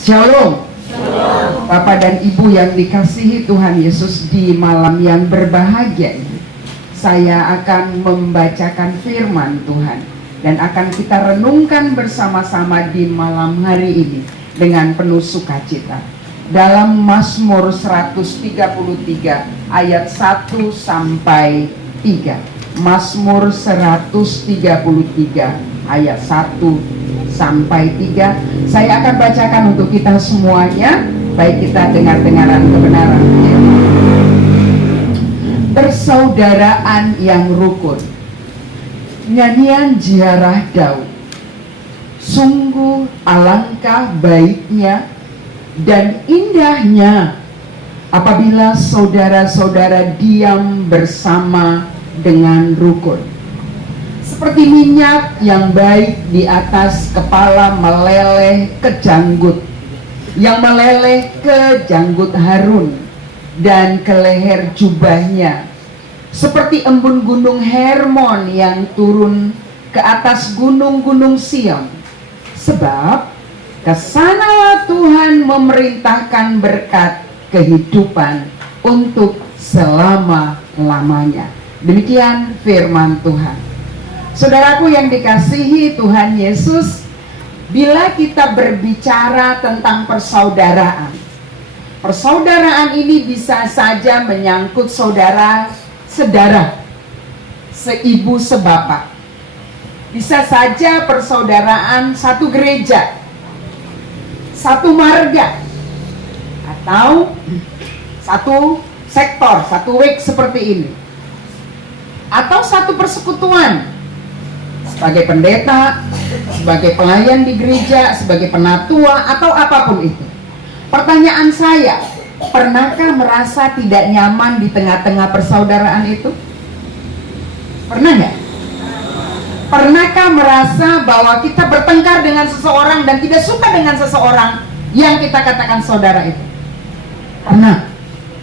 Shalom. Bapak dan Ibu yang dikasihi Tuhan Yesus, di malam yang berbahagia ini saya akan membacakan firman Tuhan dan akan kita renungkan bersama-sama di malam hari ini dengan penuh sukacita. Dalam Mazmur 133 ayat 1 sampai 3. Mazmur 133 ayat 1 sampai 3. Saya akan bacakan untuk kita semuanya, baik kita dengar-dengaran kebenaran. Persaudaraan yang rukun. Nyanyian ziarah Daud. Sungguh alangkah baiknya dan indahnya apabila saudara-saudara diam bersama dengan rukun. Seperti minyak yang baik di atas kepala meleleh ke janggut, yang meleleh ke janggut Harun dan ke leher jubahnya, seperti embun gunung Hermon yang turun ke atas gunung-gunung Sion. Sebab kesanalah Tuhan memerintahkan berkat kehidupan untuk selama-lamanya. Demikian firman Tuhan. Saudaraku yang dikasihi Tuhan Yesus, bila kita berbicara tentang persaudaraan, persaudaraan ini bisa saja menyangkut saudara sedarah, seibu sebapak. Bisa saja persaudaraan satu gereja, satu marga, atau satu sektor, satu wek seperti ini, atau satu persekutuan. Sebagai pendeta, sebagai pelayan di gereja, sebagai penatua, atau apapun itu. Pertanyaan saya, pernahkah merasa tidak nyaman di tengah-tengah persaudaraan itu? Pernah nggak? Pernahkah merasa bahwa kita bertengkar dengan seseorang dan tidak suka dengan seseorang yang kita katakan saudara itu? Pernah.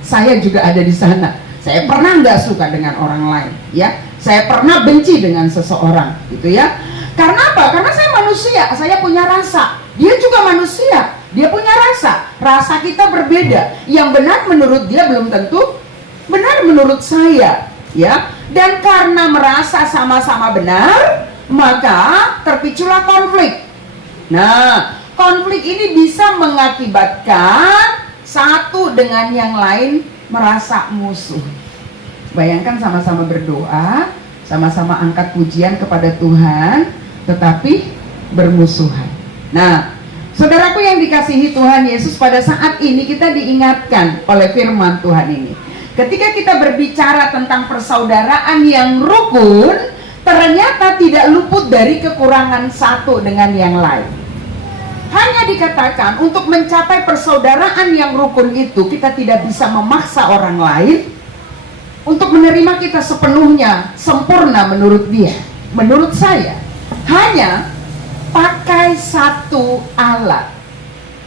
Saya juga ada di sana. Saya pernah nggak suka dengan orang lain, ya. Saya pernah benci dengan seseorang, gitu ya. Karena apa? Karena saya manusia, saya punya rasa. Dia juga manusia, dia punya rasa. Rasa kita berbeda. Yang benar menurut dia belum tentu benar menurut saya, ya. Dan karena merasa sama-sama benar, maka terpiculah konflik. Nah, konflik ini bisa mengakibatkan satu dengan yang lain merasa musuh. Bayangkan sama-sama berdoa, sama-sama angkat pujian kepada Tuhan, tetapi bermusuhan. Nah, saudaraku yang dikasihi Tuhan Yesus, pada saat ini kita diingatkan oleh firman Tuhan ini. Ketika kita berbicara tentang persaudaraan yang rukun, ternyata tidak luput dari kekurangan satu dengan yang lain. Hanya dikatakan untuk mencapai persaudaraan yang rukun itu, kita tidak bisa memaksa orang lain untuk menerima kita sepenuhnya, sempurna menurut dia, menurut saya. Hanya pakai satu alat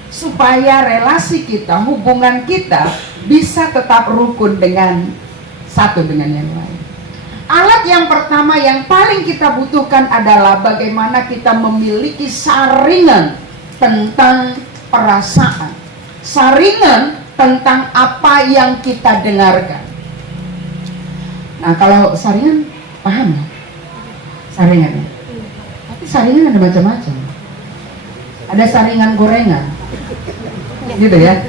supaya relasi kita, hubungan kita bisa tetap rukun dengan satu dengan yang lain. Alat yang pertama yang paling kita butuhkan adalah bagaimana kita memiliki saringan tentang perasaan, saringan tentang apa yang kita dengarkan. Nah, kalau saringan, paham ya? Saringannya. Tapi saringan ada macam-macam. Ada saringan gorengan, gitu ya?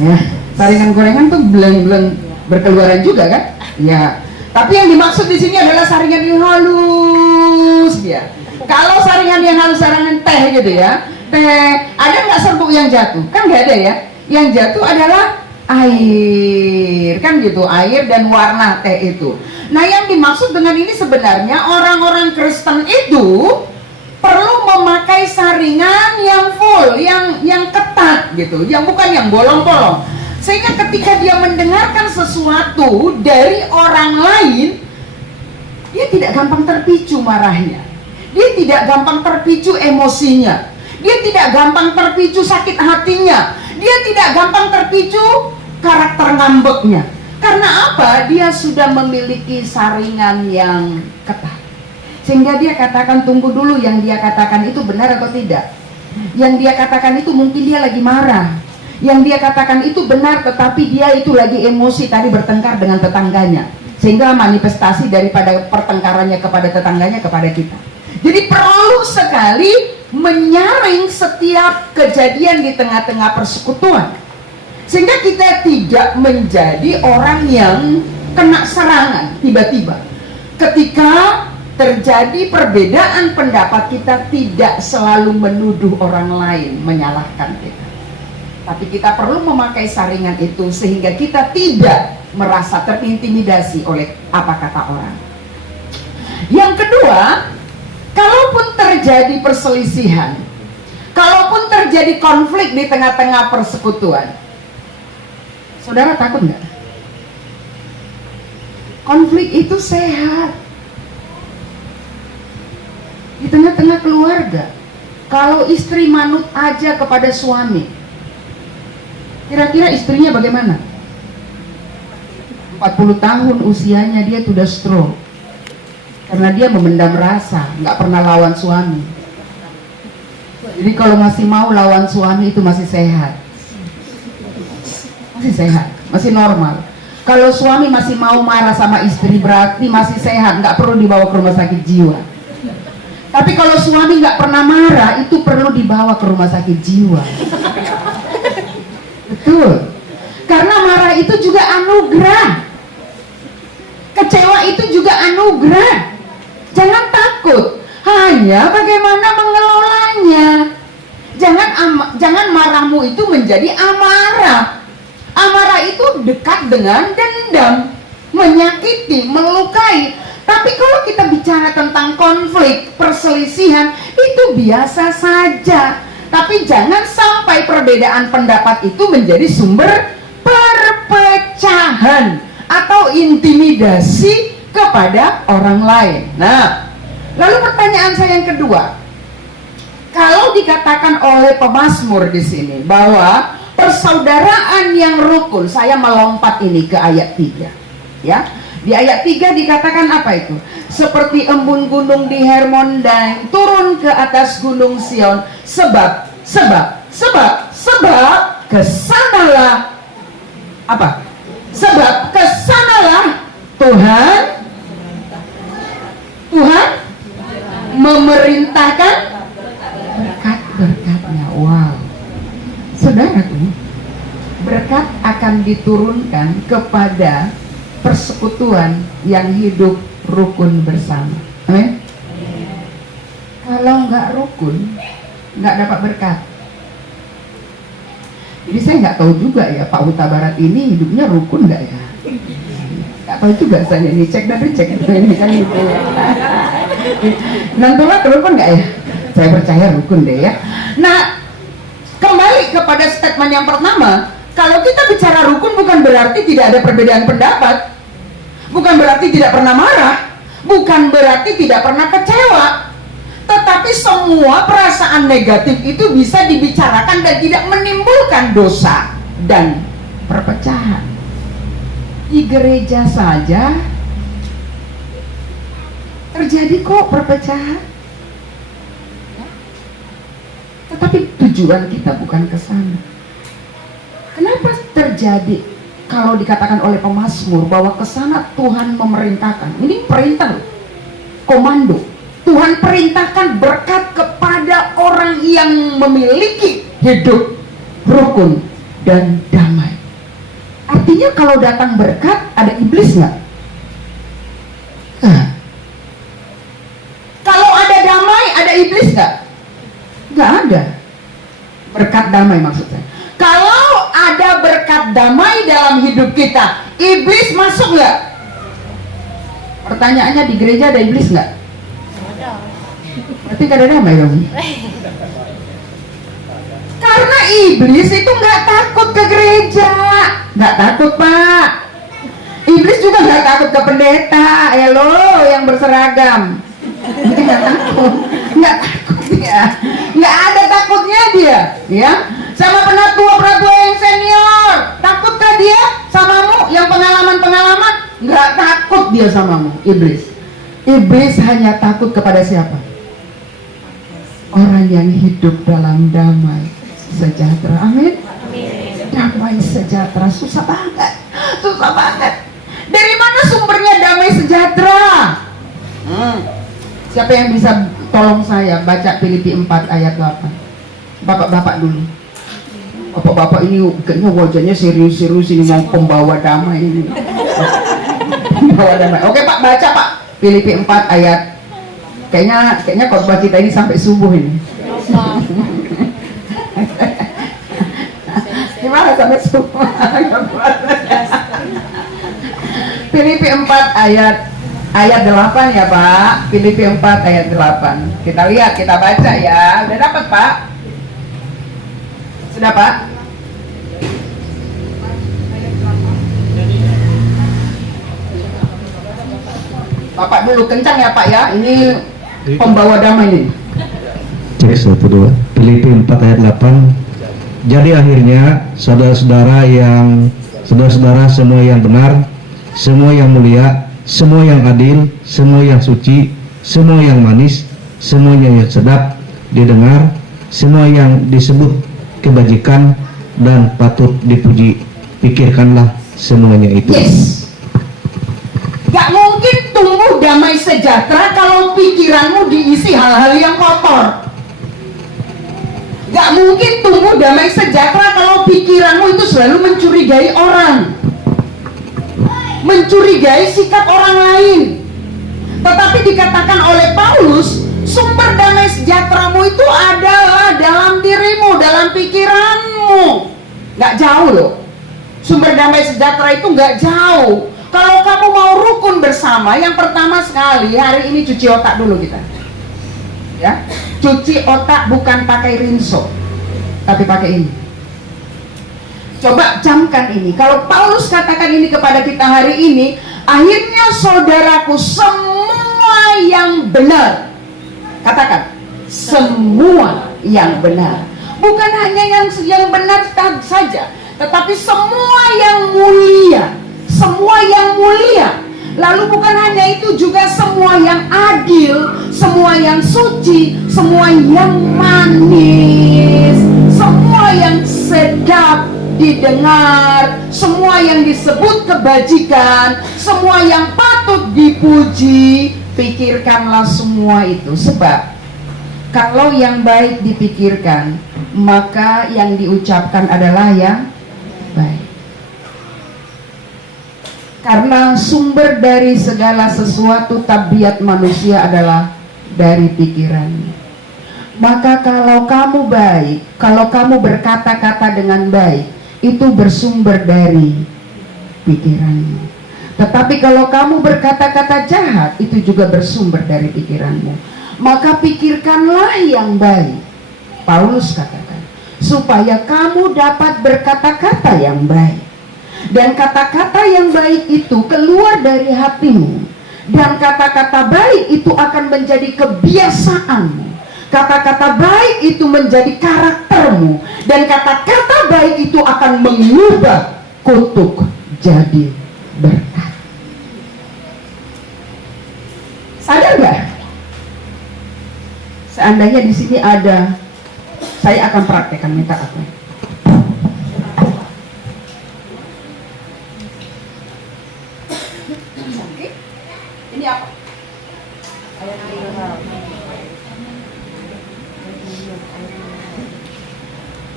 Ya, saringan gorengan tuh beleng-beleng berkeluaran juga kan? Ya. Tapi yang dimaksud di sini adalah saringan yang halus, ya. Kalau saringan yang halus, saringan teh gitu ya. Teh, ada nggak serbuk yang jatuh? Kan nggak ada ya. Yang jatuh adalah air, kan gitu, air dan warna teh itu. Nah, yang dimaksud dengan ini sebenarnya orang-orang Kristen itu perlu memakai saringan yang full, yang ketat gitu, yang bukan yang bolong-bolong. Sehingga ketika dia mendengarkan sesuatu dari orang lain, dia tidak gampang terpicu marahnya, dia tidak gampang terpicu emosinya, dia tidak gampang terpicu sakit hatinya, dia tidak gampang terpicu karakter ngambeknya. Karena apa? Dia sudah memiliki saringan yang ketat. Sehingga dia katakan, tunggu dulu, yang dia katakan itu benar atau tidak. Yang dia katakan itu mungkin dia lagi marah. Yang dia katakan itu benar, tetapi dia itu lagi emosi tadi bertengkar dengan tetangganya. Sehingga manifestasi daripada pertengkarannya kepada tetangganya kepada kita. Jadi perlu sekali menyaring setiap kejadian di tengah-tengah persekutuan. Sehingga kita tidak menjadi orang yang kena serangan tiba-tiba. Ketika terjadi perbedaan pendapat, kita tidak selalu menuduh orang lain, menyalahkan kita. Tapi kita perlu memakai saringan itu sehingga kita tidak merasa terintimidasi oleh apa kata orang. Yang kedua, kalaupun terjadi perselisihan, kalaupun terjadi konflik di tengah-tengah persekutuan, saudara takut nggak? Konflik itu sehat. Di tengah-tengah keluarga, kalau istri manut aja kepada suami, kira-kira istrinya bagaimana? 40 tahun usianya dia sudah stroke karena dia memendam rasa, nggak pernah lawan suami. Jadi kalau masih mau lawan suami itu masih sehat, masih sehat, masih normal. Kalau suami masih mau marah sama istri berarti masih sehat, nggak perlu dibawa ke rumah sakit jiwa. Tapi kalau suami nggak pernah marah, itu perlu dibawa ke rumah sakit jiwa. Betul. Karena marah itu juga anugerah. Kecewa itu juga anugerah. Jangan takut. Hanya bagaimana mengelolanya. Jangan marahmu itu menjadi amarah. Amarah itu dekat dengan dendam, menyakiti, melukai. Tapi kalau kita bicara tentang konflik, perselisihan, itu biasa saja. Tapi jangan sampai perbedaan pendapat itu menjadi sumber perpecahan atau intimidasi kepada orang lain. Nah, lalu pertanyaan saya yang kedua, kalau dikatakan oleh pemazmur di sini bahwa persaudaraan yang rukun, saya melompat ini ke ayat 3, ya. Di ayat 3 dikatakan apa itu? Seperti embun gunung di Hermon dan turun ke atas gunung Sion, sebab kesanalah apa? Sebab kesanalah Tuhan memerintahkan berkat-berkatnya. Wow, saudaraku, berkat akan diturunkan kepada persekutuan yang hidup rukun bersama. Amin. Kalau nggak rukun, nggak dapat berkat. Jadi saya nggak tahu juga ya, Pak Huta Barat ini hidupnya rukun nggak ya? Nggak tahu juga saya, ini cek dan dicek ini kan gitu. Nantulah rukun nggak ya? Saya percaya rukun deh ya. Nah, kembali kepada statement yang pertama, kalau kita bicara rukun bukan berarti tidak ada perbedaan pendapat, bukan berarti tidak pernah marah, bukan berarti tidak pernah kecewa, tetapi semua perasaan negatif itu bisa dibicarakan dan tidak menimbulkan dosa dan perpecahan. Di gereja saja terjadi kok perpecahan, tetapi tujuan kita bukan ke sana. Kenapa terjadi? Kalau dikatakan oleh pemazmur bahwa ke sana Tuhan memerintahkan, ini perintah, komando. Tuhan perintahkan berkat kepada orang yang memiliki hidup rukun dan damai. Artinya kalau datang berkat, ada iblis nggak? Kalau ada damai, ada iblis nggak? Nggak ada. Berkat damai maksudnya. Kalau ada berkat damai dalam hidup kita, iblis masuk nggak? Pertanyaannya, di gereja ada iblis nggak? Berarti nggak ada damai dong. Karena iblis itu nggak takut ke gereja, nggak takut Pak. Iblis juga nggak takut ke pendeta, hello yang berseragam. Nggak takut dia, nggak ada takutnya dia, ya. Sama penatua yang senior, takutkah dia samamu yang pengalaman? Nggak takut dia samamu, iblis. Iblis hanya takut kepada siapa? orang yang hidup dalam damai sejahtera. Amin. Damai sejahtera susah banget, susah banget. Dari mana sumbernya damai sejahtera? Siapa yang bisa tolong saya baca Filipi 4 ayat 8? Bapak-bapak dulu. Bapak-bapak ini kayaknya wajahnya serius-serius ini, mau pembawa damai ini. Pembawa damai. Oke Pak, baca Pak. Filipi 4 ayat. Kayaknya khotbah kita ini sampai subuh ini. Gimana sampai subuh? Filipi 4 ayat 8 ya Pak. Filipi 4 ayat 8. Kita lihat, kita baca ya. Udah dapat Pak? Sudah Pak? Bapak dulu kencang ya Pak ya. Ini pembawa damai nih. Cek 1, 2. Filipi 4 ayat 8. Jadi akhirnya saudara-saudara semua yang benar, semua yang mulia, semua yang adil, semua yang suci, semua yang manis, semuanya yang sedap didengar, semua yang disebut kebajikan dan patut dipuji, pikirkanlah semuanya itu. Yes. Gak mungkin tumbuh damai sejahtera kalau pikiranmu diisi hal-hal yang kotor. Gak mungkin tumbuh damai sejahtera kalau pikiranmu itu selalu mencurigai orang, mencurigai sikap orang lain. Tetapi dikatakan oleh Paulus, sumber damai sejahteramu itu adalah dalam dirimu, dalam pikiranmu. Gak jauh loh. Sumber damai sejahtera itu gak jauh. Kalau kamu mau rukun bersama, yang pertama sekali hari ini cuci otak dulu kita. Ya, cuci otak bukan pakai rinso, tapi pakai ini. Coba camkan ini. Kalau Paulus katakan ini kepada kita hari ini, akhirnya saudaraku, semua yang benar. Katakan, semua yang benar. Bukan hanya yang benar saja, tetapi semua yang mulia. Semua yang mulia. Lalu bukan hanya itu, juga semua yang adil, semua yang suci, semua yang manis, semua yang sedap didengar, semua yang disebut kebajikan, semua yang patut dipuji. Pikirkanlah semua itu. Sebab kalau yang baik dipikirkan, maka yang diucapkan adalah yang baik. Karena sumber dari segala sesuatu tabiat manusia adalah dari pikirannya. Maka kalau kamu baik, kalau kamu berkata-kata dengan baik, itu bersumber dari pikiranmu. Tetapi kalau kamu berkata-kata jahat, itu juga bersumber dari pikiranmu. Maka pikirkanlah yang baik. Paulus katakan, supaya kamu dapat berkata-kata yang baik. Dan kata-kata yang baik itu keluar dari hatimu. Dan kata-kata baik itu akan menjadi kebiasaanmu. Kata-kata baik itu menjadi karaktermu. Dan kata-kata baik itu akan mengubah kutuk jadi berkat. Sadar nggak? Seandainya di sini ada, saya akan praktekkan, minta apa? Ini apa?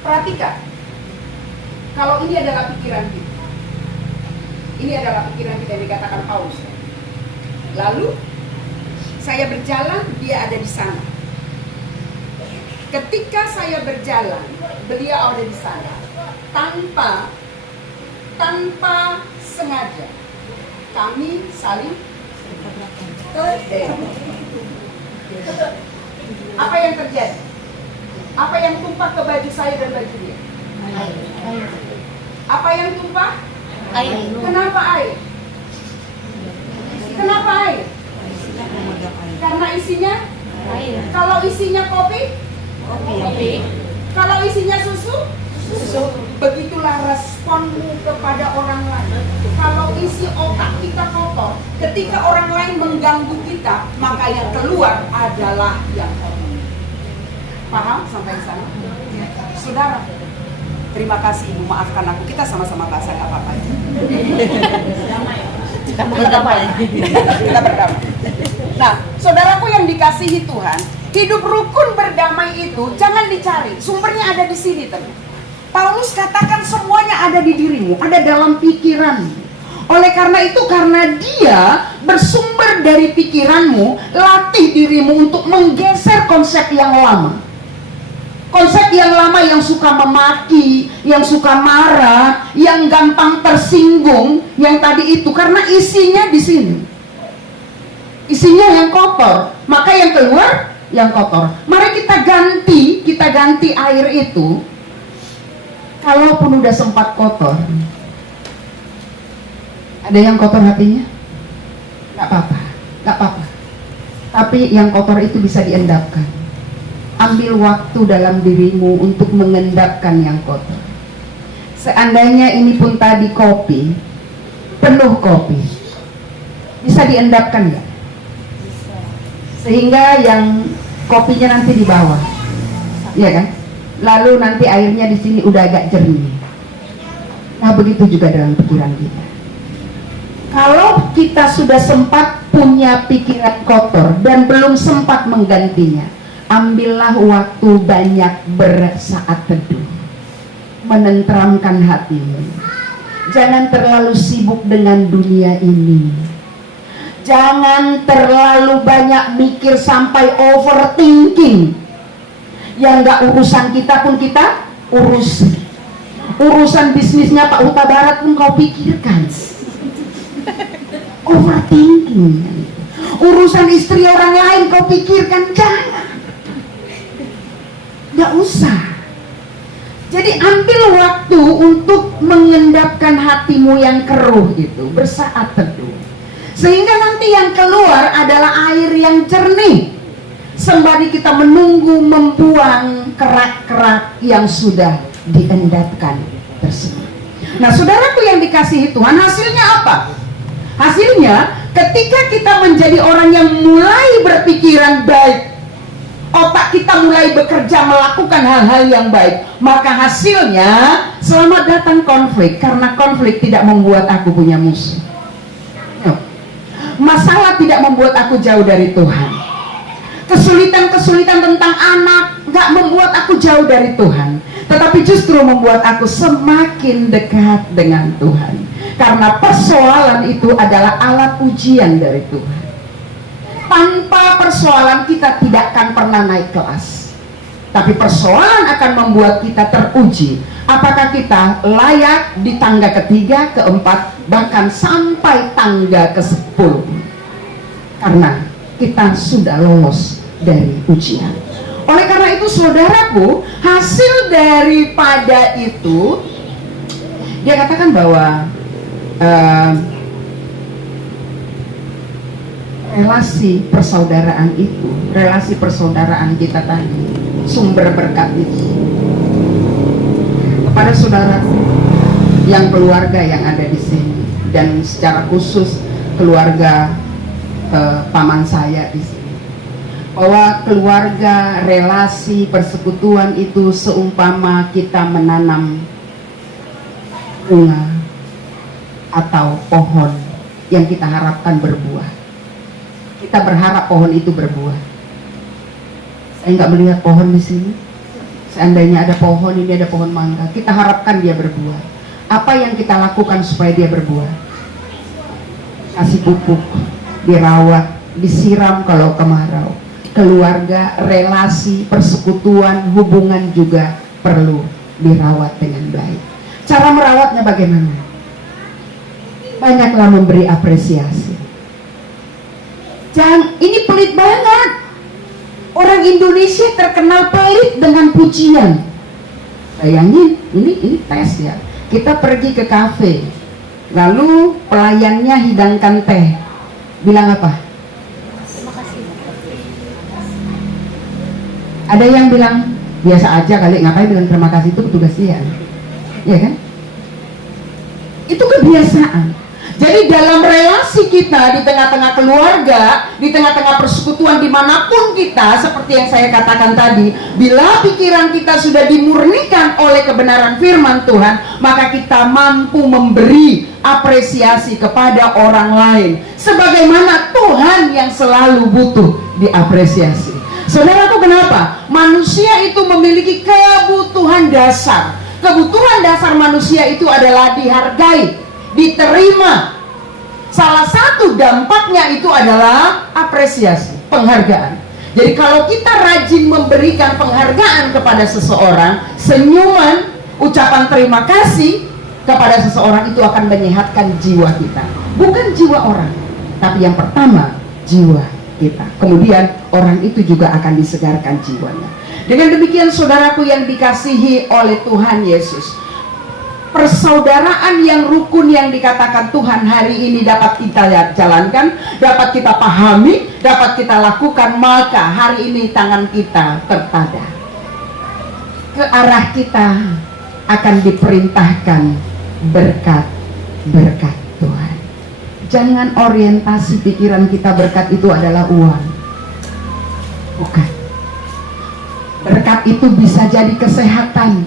Perhatikan, kalau ini adalah pikiran kita, ini adalah pikiran kita yang dikatakan Paulus. Lalu saya berjalan, dia ada di sana. Ketika saya berjalan, beliau ada di sana, tanpa sengaja kami saling apa yang terjadi? Apa yang tumpah ke baju saya dan baju dia? Air. Apa yang tumpah? Air. Kenapa air? Kenapa air? Karena isinya Air. Kalau isinya kopi? Kopi. Kalau isinya susu? Begitulah responmu kepada orang lain. Kalau isi otak kita kotor, ketika orang lain mengganggu kita, maka yang keluar adalah yang kotor. Paham sampai sana? Saudara, terima kasih Ibu, maafkan aku. Kita sama-sama basah, nggak apa-apa. Berdamai. Kita berdamai. Nah, saudaraku yang dikasihi Tuhan, hidup rukun berdamai itu jangan dicari. Sumbernya ada di sini, teman. Paulus katakan semuanya ada di dirimu, ada dalam pikiranmu. Oleh karena itu, karena dia bersumber dari pikiranmu, latih dirimu untuk menggeser konsep yang lama. Konsep yang lama yang suka memaki, yang suka marah, yang gampang tersinggung, yang tadi itu, karena isinya di sini. Isinya yang kotor, maka yang keluar yang kotor. Mari kita ganti air itu. Kalaupun udah sempat kotor, ada yang kotor hatinya? Gak apa-apa, gak apa-apa. Tapi yang kotor itu bisa diendapkan. Ambil waktu dalam dirimu untuk mengendapkan yang kotor. Seandainya ini pun tadi kopi, penuh kopi, bisa diendapkan nggak? Sehingga yang kopinya nanti di bawah, ya kan? Lalu nanti airnya di sini udah agak jernih. Nah, begitu juga dalam pikiran kita. Kalau kita sudah sempat punya pikiran kotor dan belum sempat menggantinya, ambillah waktu banyak bersaat teduh, menenteramkan hatimu. Jangan terlalu sibuk dengan dunia ini. Jangan terlalu banyak mikir sampai overthinking. Yang gak urusan kita pun kita urus. Urusan bisnisnya Pak Huta Barat pun kau pikirkan. Overthinking. Urusan istri orang lain kau pikirkan, jangan. Gak usah. Jadi ambil waktu untuk mengendapkan hatimu yang keruh itu, bersaat teduh. Sehingga nanti yang keluar adalah air yang jernih. Sembari kita menunggu membuang kerak-kerak yang sudah diendapkan tersebut. Nah, saudaraku yang dikasihi Tuhan, hasilnya apa? Hasilnya ketika kita menjadi orang yang mulai berpikiran baik, otak kita mulai bekerja melakukan hal-hal yang baik, maka hasilnya selamat datang konflik, karena konflik tidak membuat aku punya musuh. Masalah tidak membuat aku jauh dari Tuhan. Kesulitan-kesulitan tentang anak gak membuat aku jauh dari Tuhan, tetapi justru membuat aku semakin dekat dengan Tuhan. Karena persoalan itu adalah alat ujian dari Tuhan. Tanpa persoalan kita tidak akan pernah naik kelas. Tapi persoalan akan membuat kita teruji. Apakah kita layak di tangga ketiga, keempat, bahkan sampai tangga ke-10. Karena kita sudah lolos dari ujian. Oleh karena itu, saudaraku, hasil daripada itu, dia katakan bahwa relasi persaudaraan itu, relasi persaudaraan kita tadi, sumber berkat itu. Kepada saudaraku yang keluarga yang ada di sini, dan secara khusus keluarga paman saya di sini, bahwa keluarga, relasi, persekutuan itu seumpama kita menanam bunga atau pohon yang kita harapkan berbuah. Kita berharap pohon itu berbuah. Saya nggak melihat pohon di sini. Seandainya ada pohon, ini ada pohon mangga, kita harapkan dia berbuah. Apa yang kita lakukan supaya dia berbuah? Kasih pupuk, dirawat, disiram kalau kemarau. Keluarga, relasi, persekutuan, hubungan juga perlu dirawat dengan baik. Cara merawatnya bagaimana? Banyaklah memberi apresiasi. Ini pelit banget. Orang Indonesia terkenal pelit dengan pujian. Bayangin, ini tes ya. Kita pergi ke kafe, lalu pelayannya hidangkan teh. Bilang apa? Terima kasih. Ada yang bilang biasa aja kali, ngapain bilang terima kasih, itu petugas dia. Ya kan? Itu kebiasaan. Jadi dalam relasi kita, di tengah-tengah keluarga, di tengah-tengah persekutuan dimanapun kita, seperti yang saya katakan tadi, bila pikiran kita sudah dimurnikan oleh kebenaran firman Tuhan, maka kita mampu memberi apresiasi kepada orang lain, sebagaimana Tuhan yang selalu butuh diapresiasi. Saudaraku, kenapa? Manusia itu memiliki kebutuhan dasar. Kebutuhan dasar manusia itu adalah dihargai, diterima. Salah satu dampaknya itu adalah apresiasi, penghargaan. Jadi kalau kita rajin memberikan penghargaan kepada seseorang, senyuman, ucapan terima kasih kepada seseorang, itu akan menyehatkan jiwa kita. Bukan jiwa orang, tapi yang pertama jiwa kita. Kemudian orang itu juga akan disegarkan jiwanya. Dengan demikian, saudaraku yang dikasihi oleh Tuhan Yesus, persaudaraan yang rukun yang dikatakan Tuhan hari ini dapat kita jalankan, dapat kita pahami, dapat kita lakukan, maka hari ini tangan kita tertada. Ke arah kita akan diperintahkan berkat-berkat Tuhan. Jangan orientasi pikiran kita berkat itu adalah uang. Bukan. Berkat itu bisa jadi kesehatan.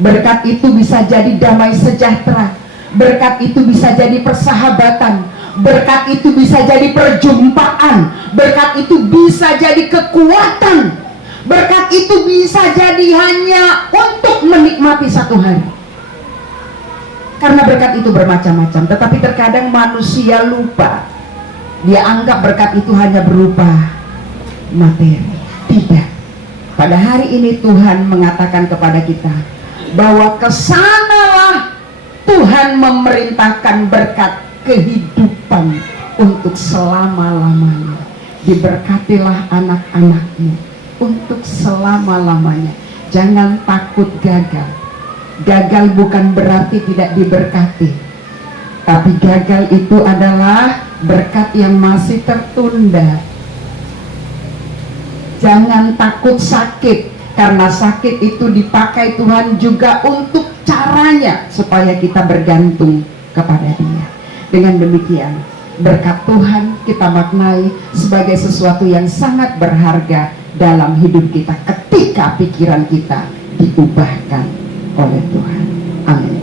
Berkat itu bisa jadi damai sejahtera. Berkat itu bisa jadi persahabatan. Berkat itu bisa jadi perjumpaan. Berkat itu bisa jadi kekuatan. Berkat itu bisa jadi hanya untuk menikmati satu hari. Karena berkat itu bermacam-macam. Tetapi terkadang manusia lupa. Dia anggap berkat itu hanya berupa materi. Tidak. Pada hari ini Tuhan mengatakan kepada kita bahwa kesanalah Tuhan memerintahkan berkat kehidupan untuk selama-lamanya. Diberkatilah anak-anakmu untuk selama-lamanya. Jangan takut gagal. Gagal bukan berarti tidak diberkati, tapi gagal itu adalah berkat yang masih tertunda. Jangan takut sakit, karena sakit itu dipakai Tuhan juga untuk caranya supaya kita bergantung kepada Dia. Dengan demikian, berkat Tuhan kita maknai sebagai sesuatu yang sangat berharga dalam hidup kita ketika pikiran kita diubahkan oleh Tuhan. Amin.